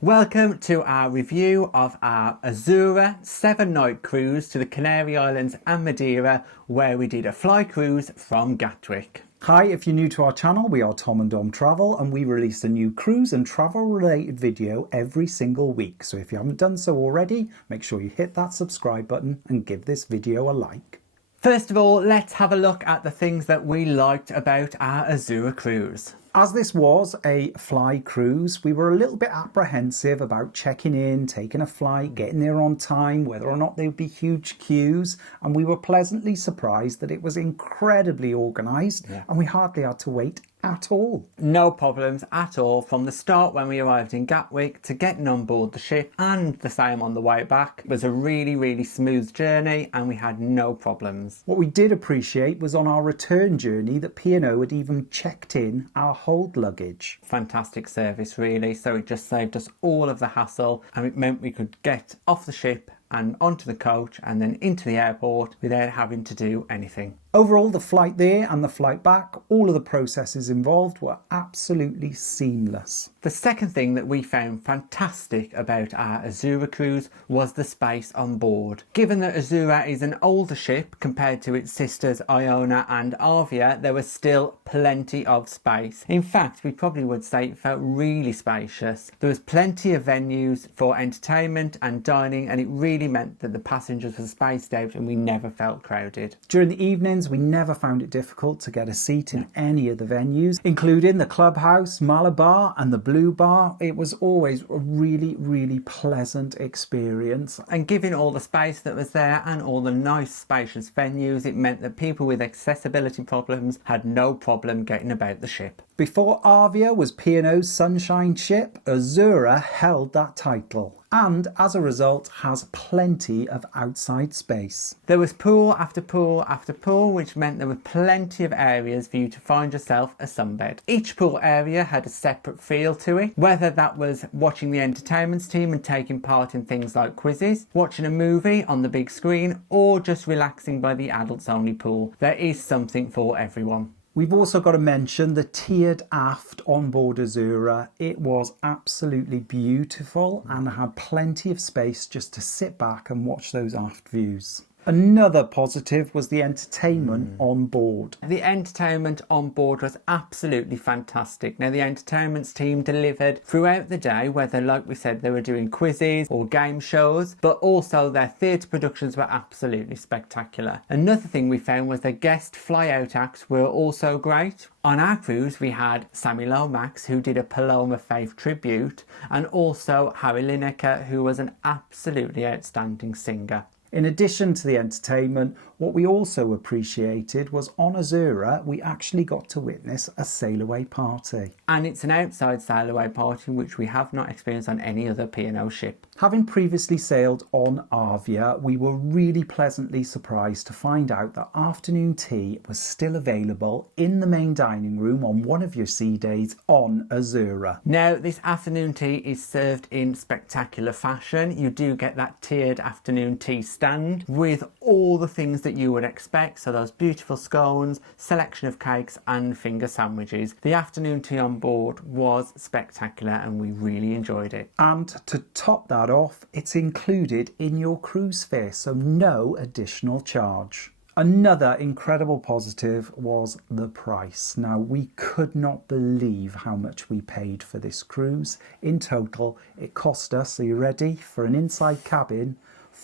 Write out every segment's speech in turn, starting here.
Welcome to our review of our Azura 7-night cruise to the Canary Islands and Madeira, where we did a fly cruise from Gatwick. Hi, if you're new to our channel, we are Tom and Dom Travel, and we release a new cruise and travel related video every single week. So if you haven't done so already, make sure you hit that subscribe button and give this video a like. First of all, let's have a look at the things that we liked about our Azura cruise. As this was a fly cruise, we were a little bit apprehensive about checking in, taking a flight, getting there on time, whether or not there would be huge queues, and we were pleasantly surprised that it was incredibly organised and we hardly had to wait at all. No problems at all from the start when we arrived in Gatwick to getting on board the ship, and the same on the way back. It was a really smooth journey and we had no problems. What we did appreciate was on our return journey that P&O had even checked in our hold luggage. Fantastic service really, so it just saved us all of the hassle and it meant we could get off the ship and onto the coach and then into the airport without having to do anything. Overall, the flight there and the flight back, all of the processes involved were absolutely seamless. The second thing that we found fantastic about our Azura cruise was the space on board. Given that Azura is an older ship compared to its sisters Iona and Avia, there was still plenty of space. In fact, we probably would say it felt really spacious. There was plenty of venues for entertainment and dining, and it really meant that the passengers were spaced out and we never felt crowded. During the evenings, we never found it difficult to get a seat in any of the venues, including the Clubhouse, Malabar and the Blue Bar. It was always a really pleasant experience. And given all the space that was there and all the nice spacious venues, it meant that people with accessibility problems had no problem getting about the ship. Before Avia was P&O's sunshine ship, Azura held that title, and as a result has plenty of outside space. There was pool after pool after pool, which meant there were plenty of areas for you to find yourself a sunbed. Each pool area had a separate feel to it, whether that was watching the entertainment team and taking part in things like quizzes, watching a movie on the big screen, or just relaxing by the adults only pool. There is something for everyone. We've also got to mention the tiered aft on board Azura. It was absolutely beautiful and had plenty of space just to sit back and watch those aft views. Another positive was the entertainment on board. The entertainment on board was absolutely fantastic. Now, the entertainment team delivered throughout the day, whether, like we said, they were doing quizzes or game shows, but also their theatre productions were absolutely spectacular. Another thing we found was the guest fly-out acts were also great. On our cruise, we had Sammy Lomax, who did a Paloma Faith tribute, and also Harry Lineker, who was an absolutely outstanding singer. In addition to the entertainment, what we also appreciated was on Azura, we actually got to witness a sail away party. And it's an outside sail away party, which we have not experienced on any other P&O ship. Having previously sailed on Avia, we were really pleasantly surprised to find out that afternoon tea was still available in the main dining room on one of your sea days on Azura. Now, this afternoon tea is served in spectacular fashion. You do get that tiered afternoon tea stand with all the things that you would expect. So those beautiful scones, selection of cakes and finger sandwiches. The afternoon tea on board was spectacular and we really enjoyed it. And to top that off, it's included in your cruise fare, so no additional charge. Another incredible positive was the price. Now, we could not believe how much we paid for this cruise. In total, it cost us, are you ready, for an inside cabin,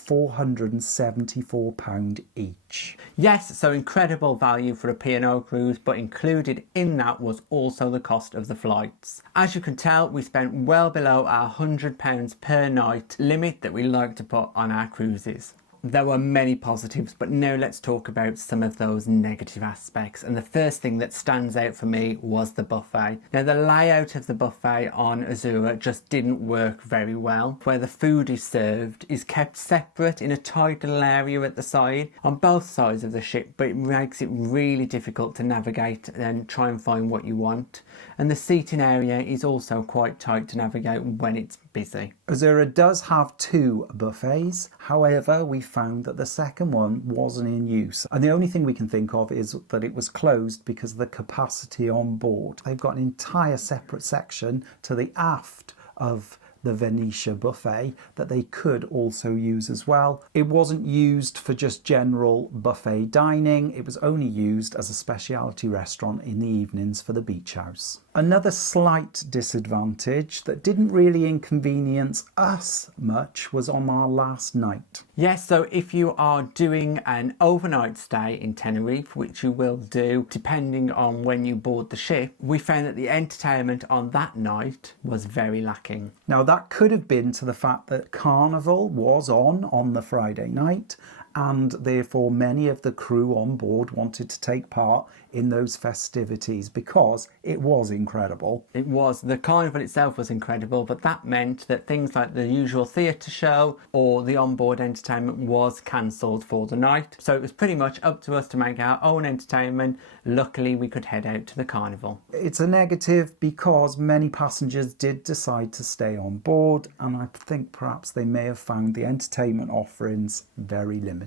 £474 each. Yes, so incredible value for a P&O cruise, but included in that was also the cost of the flights. As you can tell, we spent well below our £100 per night limit that we like to put on our cruises. There were many positives, but now let's talk about some of those negative aspects. And the first thing that stands out for me was the buffet. Now, the layout of the buffet on Azura just didn't work very well. Where the food is served is kept separate in a tight little area at the side on both sides of the ship, but it makes it really difficult to navigate and try and find what you want. And the seating area is also quite tight to navigate when it's busy. Azura does have two buffets. However, we found that the second one wasn't in use. And the only thing we can think of is that it was closed because of the capacity on board. They've got an entire separate section to the aft of the Venetia buffet that they could also use as well. It wasn't used for just general buffet dining. It was only used as a specialty restaurant in the evenings for the beach house. Another slight disadvantage that didn't really inconvenience us much was on our last night. Yes, so if you are doing an overnight stay in Tenerife, which you will do depending on when you board the ship, we found that the entertainment on that night was very lacking. Now that could have been to the fact that Carnival was on the Friday night, and therefore many of the crew on board wanted to take part in those festivities because it was incredible. It was. The carnival itself was incredible, but that meant that things like the usual theatre show or the onboard entertainment was cancelled for the night. So it was pretty much up to us to make our own entertainment. Luckily, we could head out to the carnival. It's a negative because many passengers did decide to stay on board, and I think perhaps they may have found the entertainment offerings very limited.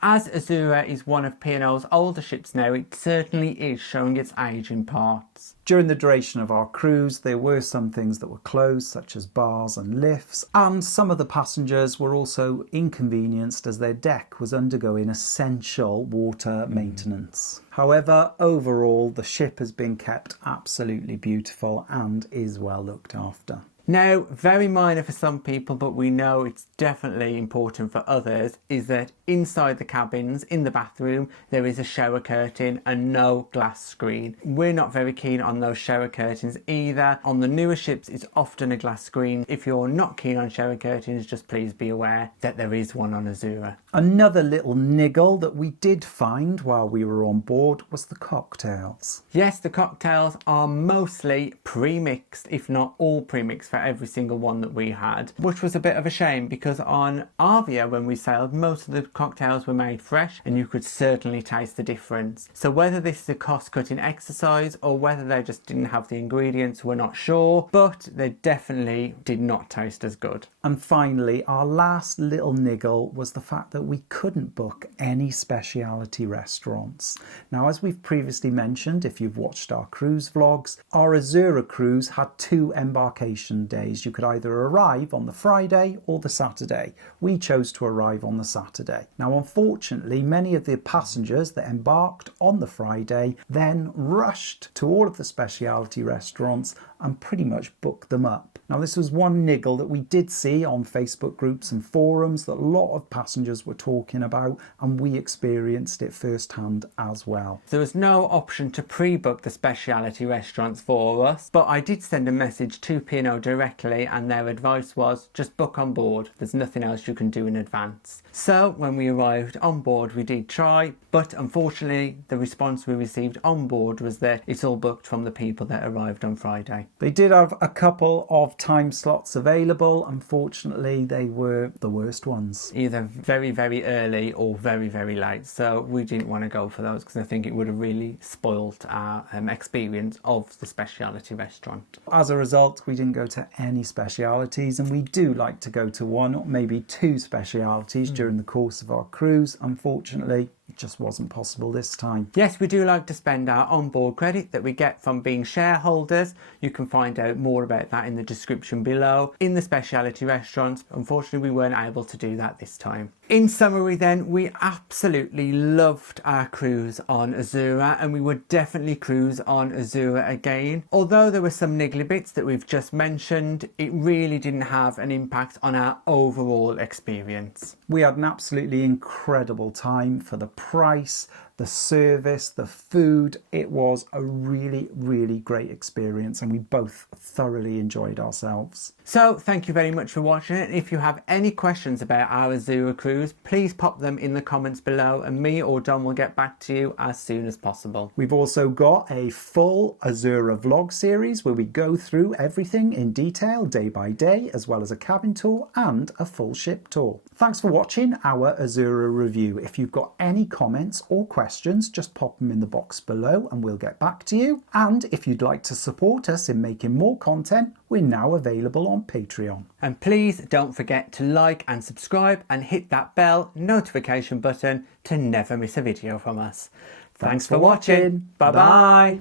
As Azura is one of P&O's older ships now, it certainly is showing its age in parts. During the duration of our cruise, there were some things that were closed, such as bars and lifts, and some of the passengers were also inconvenienced as their deck was undergoing essential water maintenance. However, overall, the ship has been kept absolutely beautiful and is well looked after. Now, very minor for some people, but we know it's definitely important for others, is that inside the cabins, in the bathroom, there is a shower curtain and no glass screen. We're not very keen on those shower curtains either. On the newer ships, it's often a glass screen. If you're not keen on shower curtains, just please be aware that there is one on Azura. Another little niggle that we did find while we were on board was the cocktails. Yes, the cocktails are mostly pre-mixed, if not all pre-mixed for every single one that we had, which was a bit of a shame because on Avia when we sailed, most of the cocktails were made fresh and you could certainly taste the difference. So whether this is a cost-cutting exercise or whether they just didn't have the ingredients, we're not sure, but they definitely did not taste as good. And finally, our last little niggle was the fact that we couldn't book any specialty restaurants. Now, as we've previously mentioned, if you've watched our cruise vlogs, our Azura cruise had 2 embarkation days. You could either arrive on the Friday or the Saturday. We chose to arrive on the Saturday. Now, unfortunately, many of the passengers that embarked on the Friday then rushed to all of the specialty restaurants and pretty much booked them up. Now, this was one niggle that we did see on Facebook groups and forums that a lot of passengers were talking about, and we experienced it firsthand as well. There was no option to pre-book the specialty restaurants for us, but I did send a message to P&O directly and their advice was just book on board. There's nothing else you can do in advance. So when we arrived on board, we did try, but unfortunately the response we received on board was that it's all booked from the people that arrived on Friday. They did have a couple of time slots available. Unfortunately, they were the worst ones. Either very, very early or very, very late. So we didn't want to go for those because I think it would have really spoilt our experience of the specialty restaurant. As a result, we didn't go to any specialities, and we do like to go to one or maybe 2 specialities during the course of our cruise. Unfortunately, it just wasn't possible this time. Yes, we do like to spend our onboard credit that we get from being shareholders. You can find out more about that in the description below. In the specialty restaurants, unfortunately, we weren't able to do that this time. In summary then, we absolutely loved our cruise on Azura and we would definitely cruise on Azura again. Although there were some niggly bits that we've just mentioned, it really didn't have an impact on our overall experience. We had an absolutely incredible time for the price, the service, the food. It was a really, really great experience and we both thoroughly enjoyed ourselves. So thank you very much for watching it. If you have any questions about our Azura cruise, please pop them in the comments below and me or Don will get back to you as soon as possible. We've also got a full Azura vlog series where we go through everything in detail day by day, as well as a cabin tour and a full ship tour. Thanks for watching our Azura review. If you've got any comments or questions, just pop them in the box below and we'll get back to you. And if you'd like to support us in making more content, we're now available on Patreon. And please don't forget to like and subscribe and hit that bell notification button to never miss a video from us. Thanks for watching. Bye bye.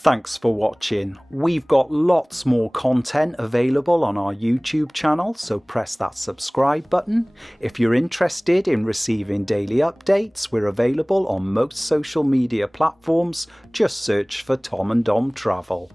Thanks for watching. We've got lots more content available on our YouTube channel, so press that subscribe button. If you're interested in receiving daily updates, we're available on most social media platforms. Just search for Tom and Dom Travel.